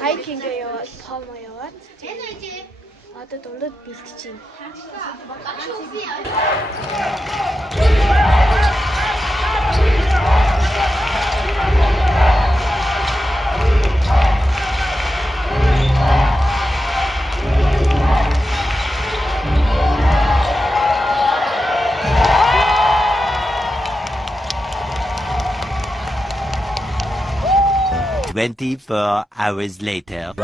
хайкингээ яваад, томо яваад. Одоо дундад бэлтчихээн. "24 hours later."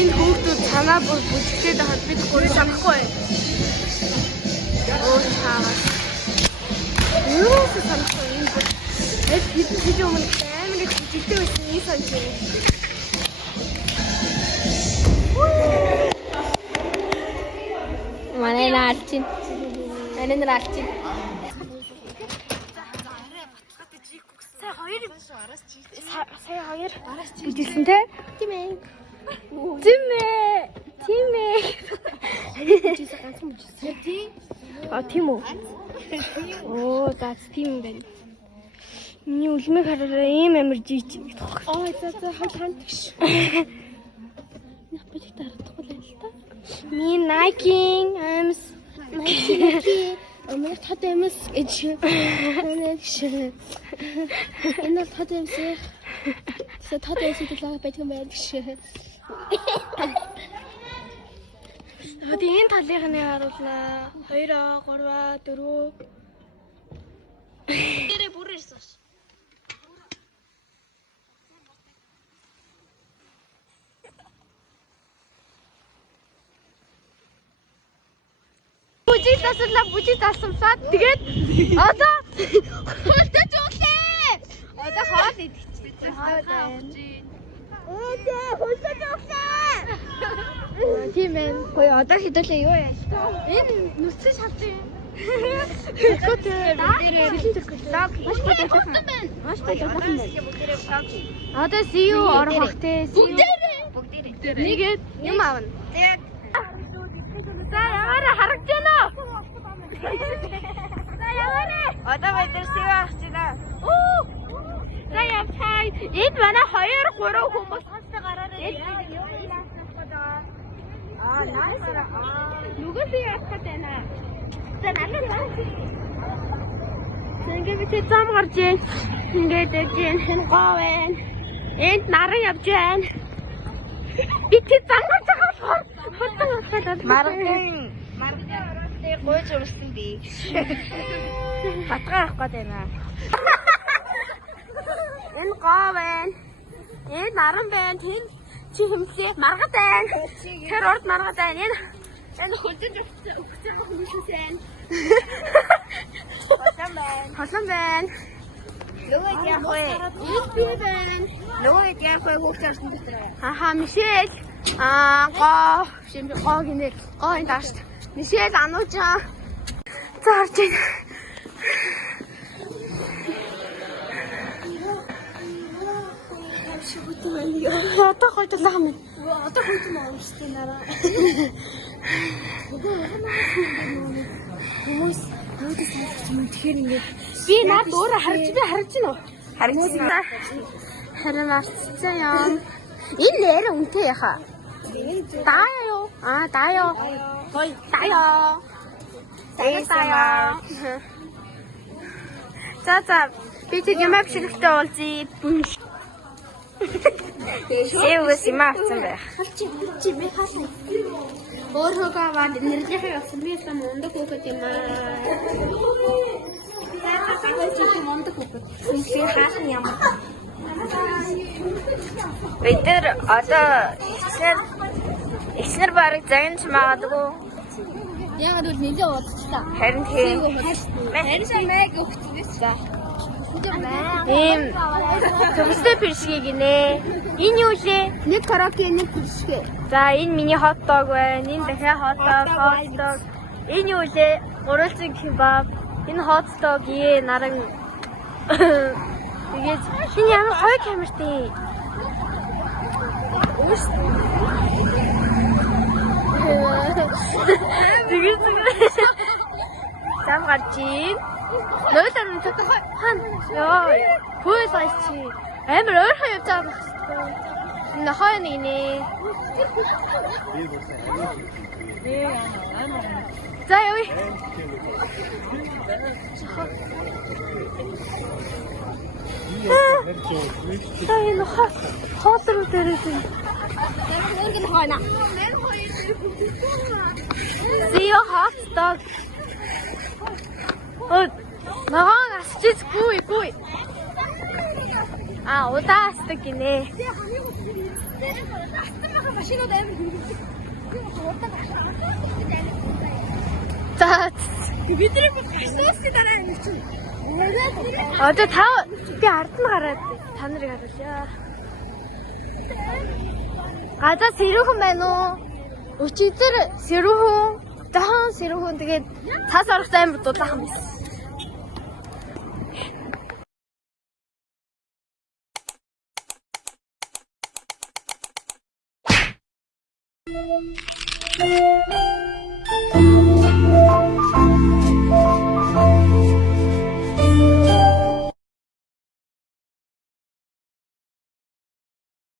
Энэ хүүхдүүд санаа бүр бүжиглээд байхад бид гурыг санахгүй. Оо чааваа. Юу ч санахгүй юм бэ? Бид өмнө амар их бүжигтэй байсан юм санаж байна. Манай наалчин. Анин наалчин. Сая хоёр бүжиглсэн те? Тийм ээ. Тийм ээ. А тийм үү? Оо, that's тийм байна. Миний үлмэг хараараа ийм амар жийч юм гэдэг. Аа, за хань тэгш. Яг бид таардахгүй л та. Ми Nike амс. Nike. Амар тод амс гэж. Энэ тод амс. Тэсээ тод амс гэдэг л байдаг юм байна гэж. Одоо энэ талыг нь харуулнаа. 2, 3, 4. Тэрэ бүр ирсэн. Бүжиг тасалсаад тэгээд одоо хөлтөж өглөө. Одоо хоол идэх чинь. Хоол байна. Хөлтөж өглөө. Тийм ээ. Хөөе одоо хэдүүлээ юу яа? Энэ нүцгэн шалсан юм. Одоо see you орох те. Бүгдээрээ. Нэгэд юм аавна. Тэгээд за яваараа харагч байна уу? За яваараа. Одоо бид see you ахч байна. За явцгаая. Энд манай 2, 3 хүмүүс хастай гараарай. Наасара. Нүгээс яах гээд байна? За надад байна. Ингээд би зам гарч ийн. Ингээд ээж энэ гоо байна. Энд наран явж байна. Би зам гарч байгаа болохоор маргын ороотой гойж урсан би. Батгаа авах гээд байна. Энэ гоо байна. Энэ наран байна. Тэнд чи хэмсээ маргад байна. Тэр урд маргад байна. Энэ Энэ хөлдөж өгсөн хүмүүсээ. Хослон байна. Нөгөө яах вэ? Би байна. Нөгөө яах вэ? Хүүхдээс мэдээ. Аха, Мишель. Гоо гинэ. Гоо энэ тааш. Мишель ануужаа. За орж ийн. Одоо хойдлоо хам. Одоо хойдлоо амстай нараа. Хүмүүс нүүдээс харж юм тэгэхээр ингээд би над өөрөө харж байна уу? Харж байна. Харин марцсан юм. Энэ нэр үнтэй яха. Даа юу? Даа юу? Хой, даа юу? Даа. За би тэг юм авчирхтай уулзъя. Сэвс юм авсан байх. Чи би хаална. Өөрөөгөө ваад нэрлэхээ явсан би сам ундаг хөөхөд юм аа. Чи ундаг хөөхөд. Үнсээ хаална юм. Бид одоо ихснэр бараг загнаж магадгүй. Яг л нэлээ уудчлаа. Харин тийм. Харин мэг өгчихсэн. Ийм төгстэй пиршгийг гинэ. Энэ юу лээ? Нэг караоке, нэг пиршгэ. За энэ миний хотдог байна. Энэ дахиад хотдог. Энэ юу лээ? Гурвалжин кебаб. Энэ хотдог наран. Тэгээд энэ ямар гоё камертай. Ууш. Тэгээд зам гарчийн. Нойлон хан ёо хөөс айчи амар ойрхон явж байгаа байх шүү. Энэ хойно нэ. За яа. Энэ хоолруу дээрээ. Өөргөн хойно. Зио hot dog. Нагаан асчихгүй. Удаасдаг гинэ. За бидний багшаасны дараа юм чинь. Одоо би ард нь гараад та нарыг харуулъя. Гадаа сэрүүхэн байна уу? Өчигдөр сэрүүхэн, дахин сэрүүхэн тэгээд цаас орох амар дулаахан байсан.